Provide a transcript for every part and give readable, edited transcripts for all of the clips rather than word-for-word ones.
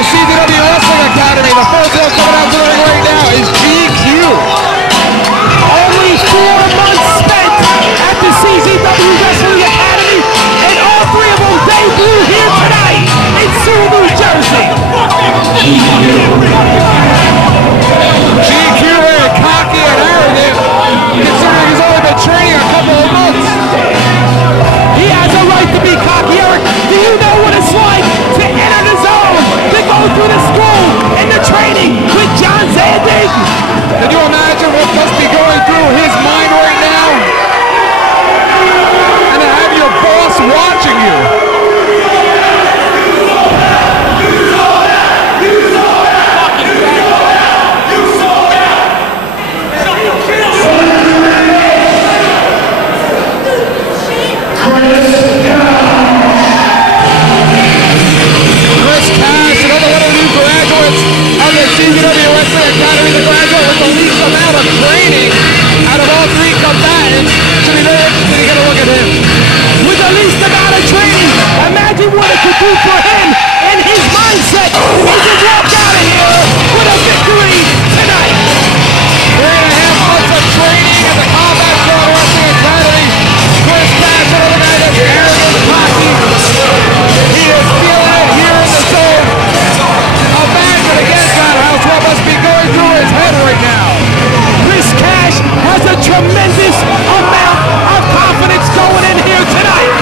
the CZW Wrestling Academy. The first one coming out to the ring right now is GQ. Only 4 months spent at the CZW Wrestling Academy, and all 3 of them debut here tonight in Sewell, New Jersey. GQ very cocky and arrogant, considering he's only been training a couple of months. He has a right to be cocky, Eric. Do you know what it's like to enter the zone, to go through the school and the training with John Zandig? Can you imagine what must be going through his mind right now? And to have your boss watching you. CZW Wrestling Academy, the graduate with the least amount of training out of all 3 combatants. Should be very interesting to get a look at him. With the least amount of training, imagine what it could do for him and his mindset. He can walk out of here with a victory tonight. 3.5 months of training at the Combat Club Wrestling Academy. Chris Cash, another guy that's arrogant, cocky. He is feeling it here in the zone. Imagine again, John House, what must be going through his head right now. Chris Cash has a tremendous amount of confidence going in here tonight.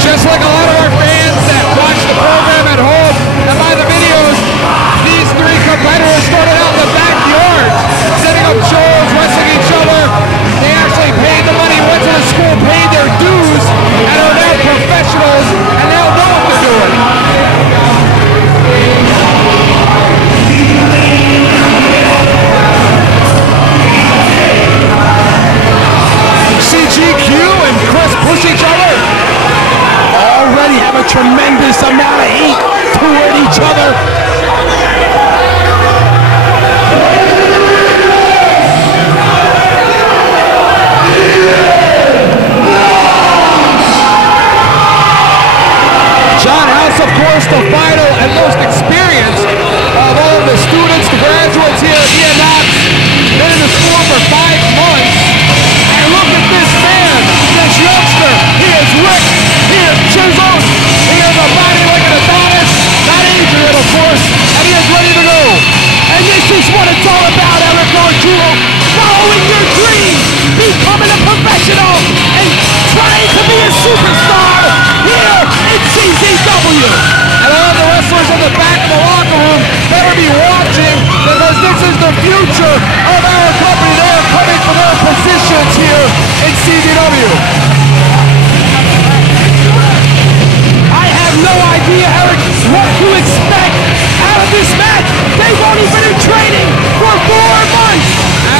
Just like a lot of our fans that watch the program at home and by the videos, these 3 competitors started out in the backyard, setting up shows, wrestling each other. They actually paid the money, went to the school, paid their dues, and are now professionals, and now know what they're doing. CGQ and Chris push each other. Already have a tremendous amount of heat toward each other. John House, of course, the final and most experienced of all of the students, the graduates here at Knoxx. Been in the school for 5 months. And look at this man, this youngster. He is ripped, he is chiseled, he has a body like an Adonis, not Adrian, of course, and he is ready to go. And this is what it's all about, Eric Arturo. Following your dreams, becoming a professional, and trying to be a superstar here in CZW. And all the wrestlers in the back of the locker room better be watching, because this is the future of our company. They are coming for their positions here in CZW. I have no idea, Eric, what to expect out of this match. They've only been in training for 4 months.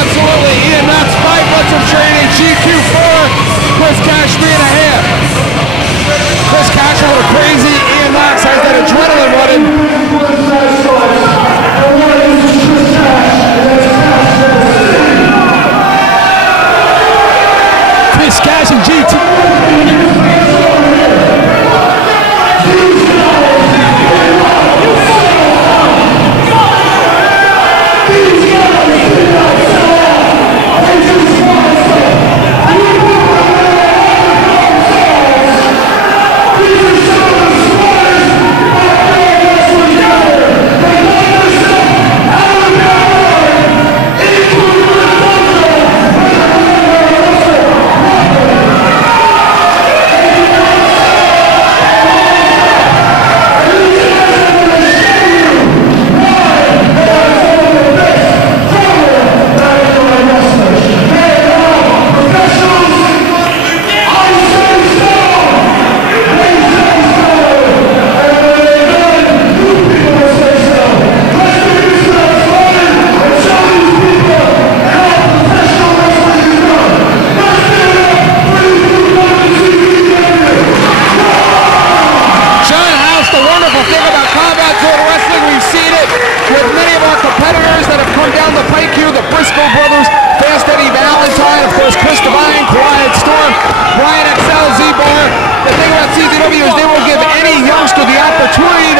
Absolutely, Ian Knoxx, 5 months of training, GQ 4, Chris Cash 3.5. Chris Cash a little crazy, Ian Knoxx has that adrenaline running. Chris Cash and GT.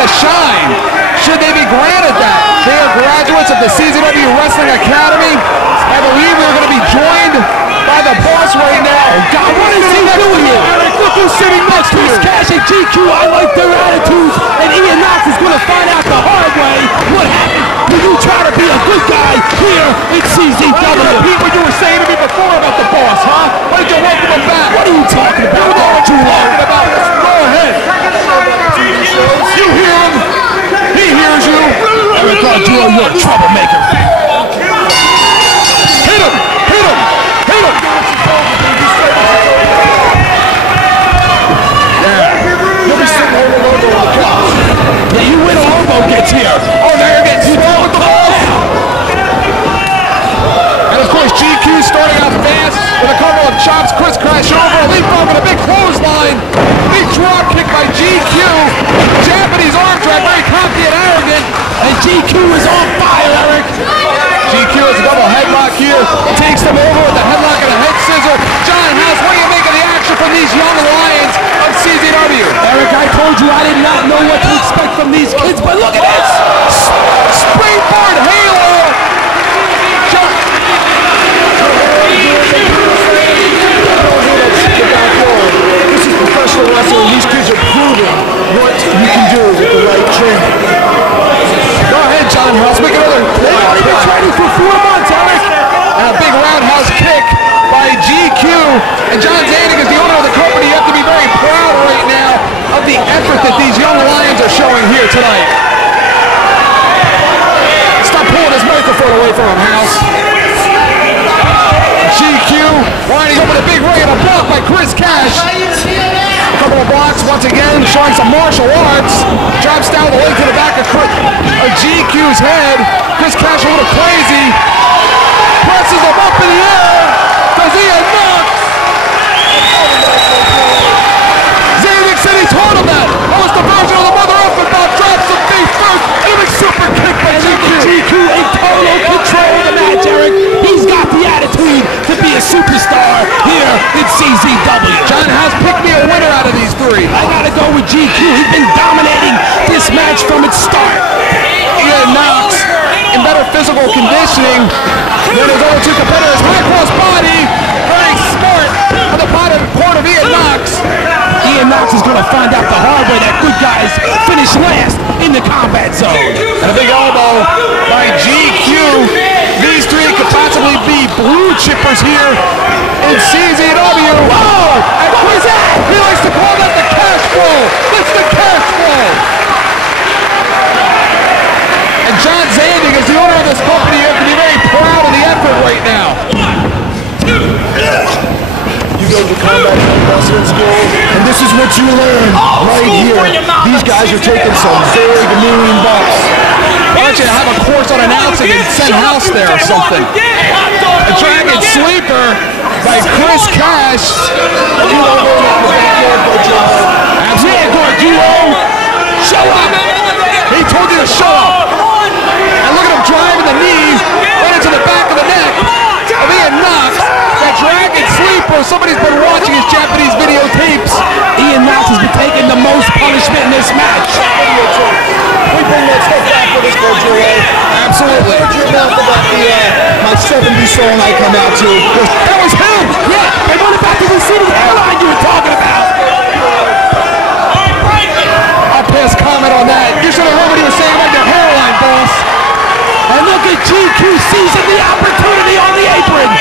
to shine. Should they be granted that? They are graduates of the CZW Wrestling Academy. I believe we're going to be joined by the boss right now. God, what is he doing here? Look who's sitting next to Chris Cash and GQ. I like their attitudes, and Ian Knoxx is going to find out the hard way what happened when you try to be a good guy here in CZW. Repeat what you were saying to me before about the boss, huh? Why did you welcome him back? What are you talking about? You know what you're talking about. Go ahead. You hear him. He hears you. Eric Gargiulo, you're a troublemaker. Hit him. Hit him. Hit him. Yeah, you win a Lobo gets here. Oh, there you get thrown with the ball. And of course, GQ starting out fast with a couple of chops. Chris Cash over, a leapfrog with a big clothesline. Big drop kick by GQ. Japanese arm drag, very cocky and arrogant. And GQ is on fire, Eric. GQ has a double headlock here. Takes them over with the headlock and a head scissor. John House, what do you make of the action from these young lions of CZW? Eric, I told you I did not know what to expect from these kids, but look at this. Springboard Halo. This is professional wrestling. These kids are proving what you can do with the right training. Go ahead, John House. Make another. They've been training for 4 months, Eric. And a big roundhouse kick by GQ. And John Zandig is the owner of the company. You have to be very proud right now of the effort that these young lions are showing here tonight. Stop pulling his microphone away from him, House. GQ winding up with a big ring and a block by Chris Cash. A couple of blocks once again, showing some martial arts. Drops down the leg to the back of GQ's head. Chris Cash a little crazy. Presses him up in the air. Does Ian Knoxx? Zandig said he taught him that. That was the version of the mother effing about drops the face first. And a big super kick by GQ. GQ in total control of the match, Eric. He's got the attitude to be a superstar here in CZW. John House picked me a winner out of these 3. I gotta go with GQ. He's been dominating this match from its start. Ian Knoxx in better physical conditioning than his other 2 competitors. High cross body, very smart on the part of Ian Knoxx. Ian Knoxx is gonna find out the hard way that good guys finish last in the combat zone. And a big elbow by GQ. These 3 could possibly be blue chippers here in CZW. Whoa! And what is that? He likes to call that the cash flow. It's the cash flow. And John Zandig is the owner of this company. You have to be very proud of the effort right now. You go to combat wrestling school, and this is what you learn right here. These guys are taking some very demeaning bumps. Why don't you have a course on announcing and send House there or something? A Dragon Sleeper by Chris Cash. Yeah, Gargiulo. Show up. He told you to show up. And look at him driving the knee right into the back of the neck of Ian Knoxx. That Dragon Sleeper. Somebody's been watching his Japanese videotapes. Ian Knoxx has been taking the most punishment in this match. We bring that stuff back for this Gargiulo. Absolutely. Your mouth about my 70s song I come out to. That was him. Yeah, and what about the receding hairline you were talking about? I'll pass comment on that. You should have heard what he was saying about your hairline, boss. And look at GQ seizing the opportunity on the apron.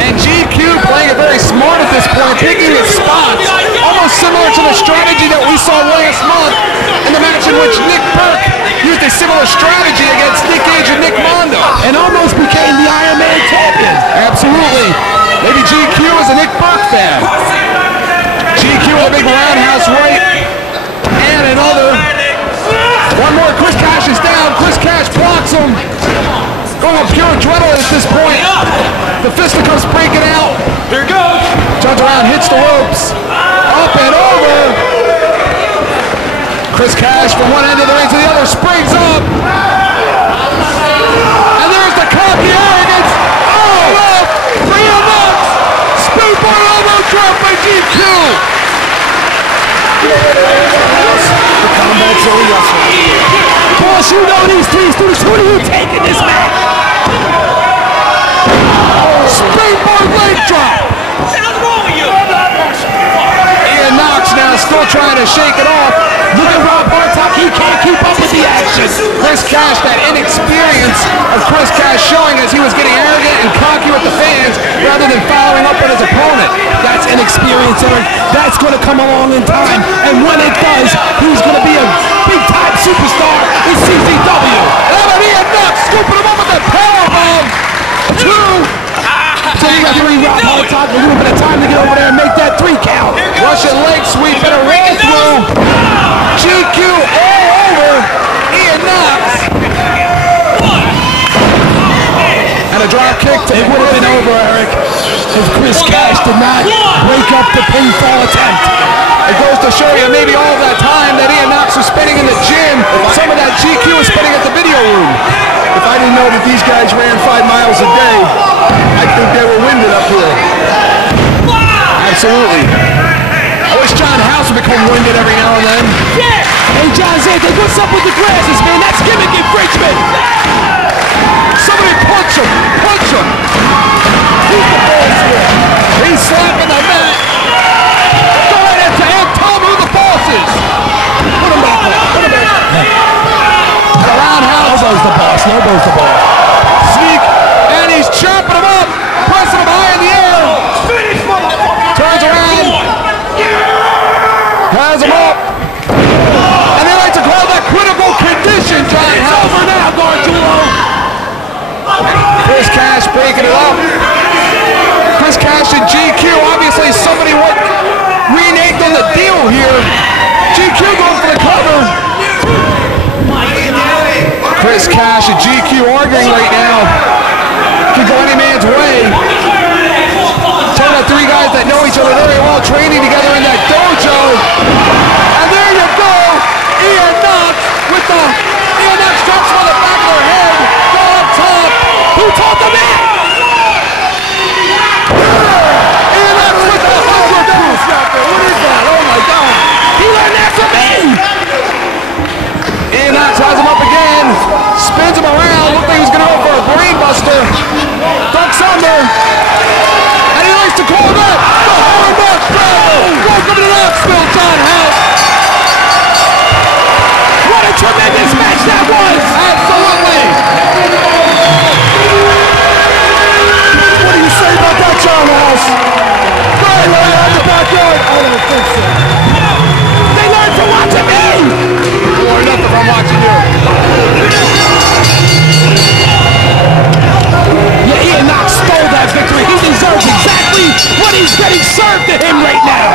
And GQ playing it very smart at this point, taking his spots, almost similar to the strategy that we saw last month in the match in which Nick Burke used a similar strategy against Nick Gage and Nick Mondo. And almost became the Iron Man champion. Absolutely. Maybe GQ is a Nick Burke fan. GQ with a big roundhouse right. And another. One more. Chris Cash is down. Chris Cash blocks him. Going on pure adrenaline at this point. The fisticuffs breaking out. Here it goes. Turns around, hits the ropes. Up and over. Chris Cash from one end of the ring to the other springs up. And there's the cocky arrogance. Oh, up. 3 of them. Springboard elbow drop by GQ. The combat That zone wrestling. Boss, you know these three students. Who do you take in this match? Springboard leg drop. What the hell's wrong with you? Ian Knoxx now still trying to shake it off. Look at Rob Bartok. He can't keep up with the action. Chris Cash, that inexperience of Chris Cash showing as he was getting arrogant and cocky with the fans rather than following up on his opponent. That's inexperience, Eric. That's going to come along in time. And when it does, he's going to be a big-time superstar in CZW. And Ian Knoxx scooping him up with that powerbomb. Two. So you got three Rob Bartok, a little bit of time to get over there and make that 3 count. Russian leg sweep and a roll through. GQ all over Ian Knoxx. And a drop kick to It would have been over, Eric, if Chris Cash did not break up the pinfall attempt. It goes to show you maybe all that time that Ian Knoxx was spending in the gym, some of that GQ was spending at the video room. If I didn't know that these guys ran 5 miles a day, I think they were winded up here. Absolutely. I wish John House would become winded every now and then. Hey, John Zante, what's up with the grasses, man? That's gimmick infringement. Somebody punch him! Punch him! Keep the boss here. He's slapping the mat. Go right into him. Tell him who the boss is. Put him back up. Put him back up. And a roundhouse. Nobo's the boss. Nobo's the boss. Sneak. And he's chopping him up. Pressing him high in the air. Turns around. Has him up. And they like to call that critical condition, John It's House. over now, Gargiulo. Chris Cash breaking it up. Chris Cash and GQ, obviously somebody reneged on the deal here. GQ going for the cover. Chris Cash and GQ arguing right now. Could go any man's way. Talking about 3 guys that know each other very well, training together in that dojo. And there you go, Ian Knoxx with the Ian Knoxx drops on the back of their head. Go up top. Who taught the man? Ian Knoxx with the 100 proof. What is that? Oh my God. He learned that from me. Ian Knoxx has him up again. Spins him around. Looked like he was going to go for a brain buster. Ducks under. And he likes to call that the Hard Knock Battle. Welcome to Knoxville, John House. What a tremendous match that was. Absolutely. What do you say about that, John House? Right, right out the backyard. I don't think so. They learned from watching me. You learn nothing from watching you. Yeah, Ian Knoxx stole that victory. He deserves exactly what he's getting served to him right now.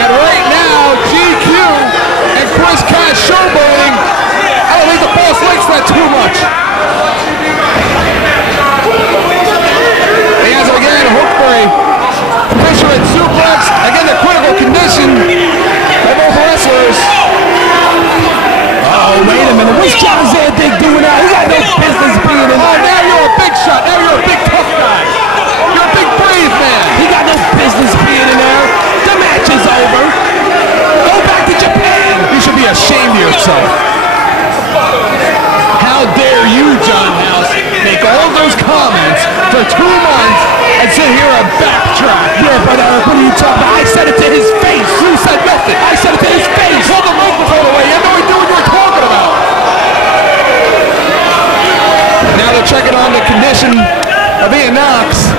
And right now, GQ and Chris Cash showboating. I don't think the boss likes that too much. He has him again, hook break. Fisherman suplex. Again, the critical condition by both wrestlers. Oh, wait a minute. What's John Zandig doing now? He got no business being in Oh, there. now you're a big shot. Now you're a big tough guy. You're a big brave man. He got no business being in there. The match is over. Go back to Japan. You should be ashamed of yourself. How dare you, John House, make all those comments for 2 months and sit here and backtrack. Yeah, but what are you talking about? I said it to his face. You said nothing. I said it to his face. Hold the microphone away. You had no idea what you were talking about. Now they're checking on the condition of Ian Knoxx.